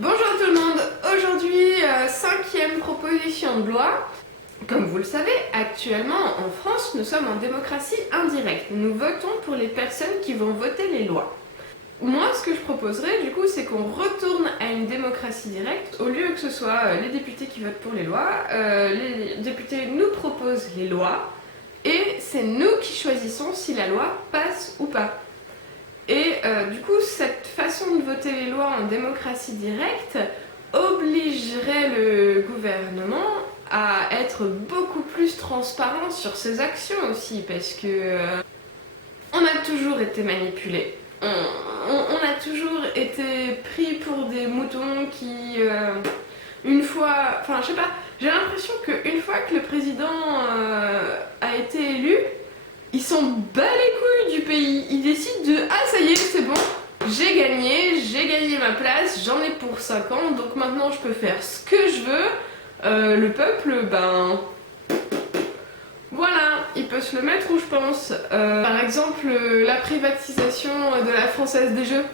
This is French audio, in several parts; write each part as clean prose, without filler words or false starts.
Bonjour tout le monde, aujourd'hui cinquième proposition de loi. Comme vous le savez, actuellement en France, nous sommes en démocratie indirecte. Nous votons pour les personnes qui vont voter les lois. Moi, ce que je proposerais du coup, c'est qu'on retourne à une démocratie directe. Au lieu que ce soit les députés qui votent pour les lois, les députés nous proposent les lois et c'est nous qui choisissons si la loi passe ou pas. Et du coup, cette façon de voter les lois en démocratie directe obligerait le gouvernement à être beaucoup plus transparent sur ses actions aussi, parce que on a toujours été manipulé. On a toujours été pris pour des moutons qui, une fois... Enfin, je sais pas, j'ai l'impression qu'une fois que le président a été élu, ils s'en bat les couilles du pays. Ils décident de « Ah, ça y est, c'est bon, j'ai gagné ma place, j'en ai pour 5 ans, donc maintenant je peux faire ce que je veux. Le peuple, ben... Voilà, il peut se le mettre où je pense. Par exemple, la privatisation de la Française des Jeux.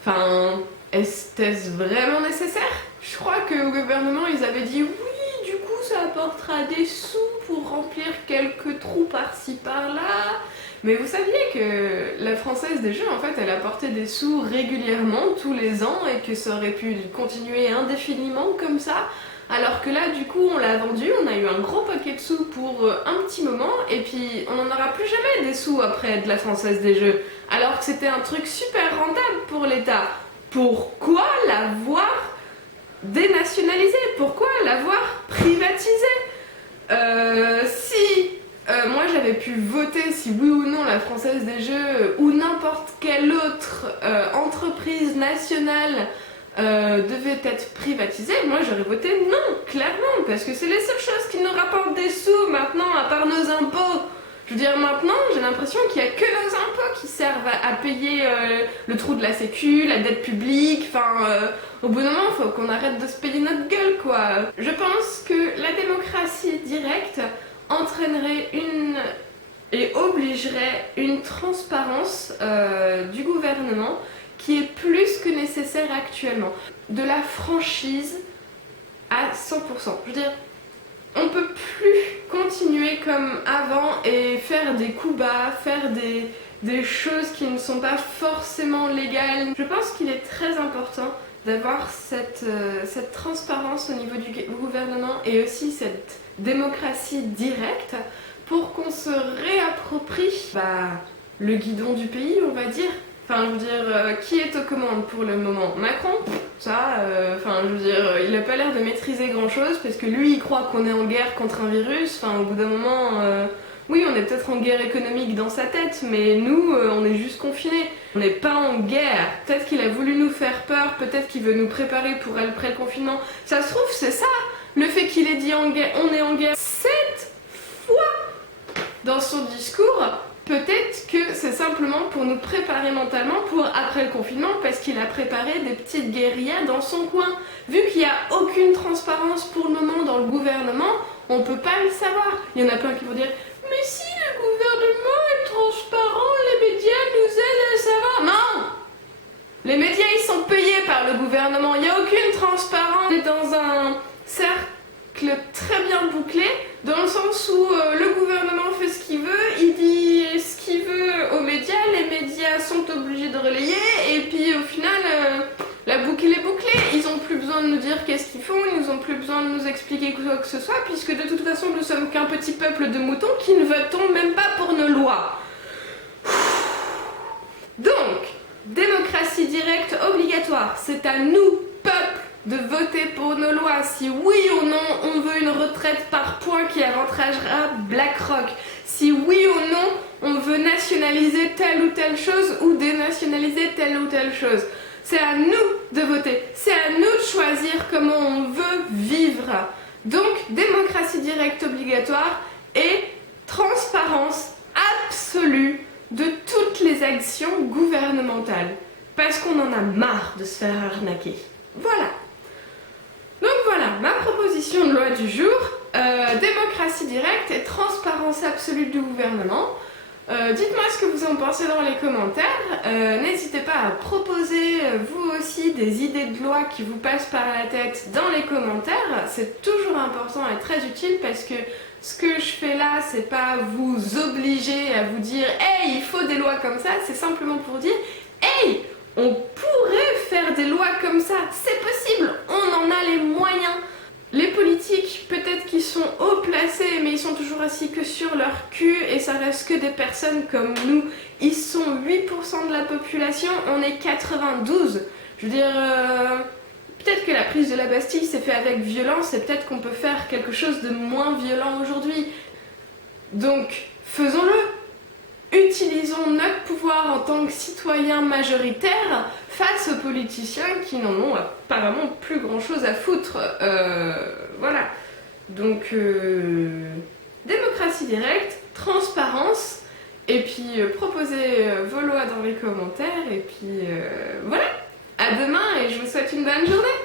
Enfin, est-ce vraiment nécessaire? Je crois qu'au gouvernement, ils avaient dit oui, du coup, ça apportera des sous pour remplir quelques trous par-ci par-là. Mais vous saviez que la Française des Jeux, en fait, elle apportait des sous régulièrement, tous les ans, et que ça aurait pu continuer indéfiniment comme ça. Alors que là, du coup, on l'a vendu, on a eu un gros paquet de sous pour un petit moment, et puis on n'en aura plus jamais des sous après de la Française des Jeux. Alors que c'était un truc super rentable pour l'État. Pourquoi l'avoir dénationalisé? Pourquoi l'avoir privatisé? Si moi j'avais pu voter si oui ou non la Française des Jeux ou n'importe quelle autre entreprise nationale devait être privatisée, moi j'aurais voté non, clairement, parce que c'est les seules choses qui nous rapportent des sous maintenant, à part nos impôts. Je veux dire, maintenant, j'ai l'impression qu'il n'y a que nos impôts qui servent à payer le trou de la sécu, la dette publique, enfin, au bout d'un moment, il faut qu'on arrête de se payer notre gueule, quoi. Je pense que la démocratie directe entraînerait et obligerait une transparence du gouvernement qui est plus que nécessaire actuellement. De la franchise à 100%. Je veux dire, on peut plus continuer comme avant et faire des coups bas, faire des choses qui ne sont pas forcément légales. Je pense qu'il est très important d'avoir cette transparence au niveau du gouvernement et aussi cette démocratie directe pour qu'on se réapproprie le guidon du pays, on va dire. Enfin, je veux dire, qui est aux commandes pour le moment? Macron? Ça, enfin, je veux dire, il a pas l'air de maîtriser grand-chose, parce que lui, il croit qu'on est en guerre contre un virus. Enfin, au bout d'un moment, oui, on est peut-être en guerre économique dans sa tête, mais nous, on est juste confinés. On n'est pas en guerre. Peut-être qu'il a voulu nous faire peur, peut-être qu'il veut nous préparer pour après le confinement. Ça se trouve, c'est ça, le fait qu'il ait dit on est en guerre 7 fois dans son discours. Peut-être que c'est simplement pour nous préparer mentalement pour après le confinement, parce qu'il a préparé des petites guérillas dans son coin. Vu qu'il n'y a aucune transparence pour le moment dans le gouvernement, on peut pas le savoir. Il y en a plein qui vont dire « Mais si le gouvernement est transparent, les médias nous aident à savoir. » Non! Les médias, ils sont payés par le gouvernement. Il n'y a aucune transparence. On est dans un cercle très bien bouclé, dans le sens où le gouvernement fait ce qu'il veut, il dit ce qu'il veut aux médias, les médias sont obligés de relayer, et puis au final, la boucle est bouclée. Ils n'ont plus besoin de nous dire qu'est-ce qu'ils font, ils n'ont plus besoin de nous expliquer quoi que ce soit, puisque de toute façon, nous sommes qu'un petit peuple de moutons qui ne votons même pas pour nos lois. Donc, démocratie directe obligatoire, c'est à nous, peuple, de voter pour nos lois, si oui ou non on veut une retraite par points qui avantagera BlackRock, si oui ou non on veut nationaliser telle ou telle chose ou dénationaliser telle ou telle chose. C'est à nous de voter, c'est à nous de choisir comment on veut vivre. Donc, démocratie directe obligatoire et transparence absolue de toutes les actions gouvernementales. Parce qu'on en a marre de se faire arnaquer. Voilà. Donc voilà, ma proposition de loi du jour, démocratie directe et transparence absolue du gouvernement. Dites-moi ce que vous en pensez dans les commentaires. N'hésitez pas à proposer vous aussi des idées de loi qui vous passent par la tête dans les commentaires. C'est toujours important et très utile parce que ce que je fais là, c'est pas vous obliger à vous dire hey, il faut des lois comme ça, c'est simplement pour dire hey, on pourrait faire des lois comme ça, c'est possible, on en a les moyens. Les politiques, peut-être qu'ils sont haut placés, mais ils sont toujours assis que sur leur cul et ça reste que des personnes comme nous. Ils sont 8% de la population, on est 92. Je veux dire, peut-être que la prise de la Bastille s'est faite avec violence et peut-être qu'on peut faire quelque chose de moins violent aujourd'hui. Donc, faisons-le. Utilisons notre pouvoir en tant que citoyens majoritaires face aux politiciens qui n'en ont apparemment plus grand chose à foutre. Voilà. Donc, démocratie directe, transparence, et puis proposez vos lois dans les commentaires, et puis voilà. À demain et je vous souhaite une bonne journée.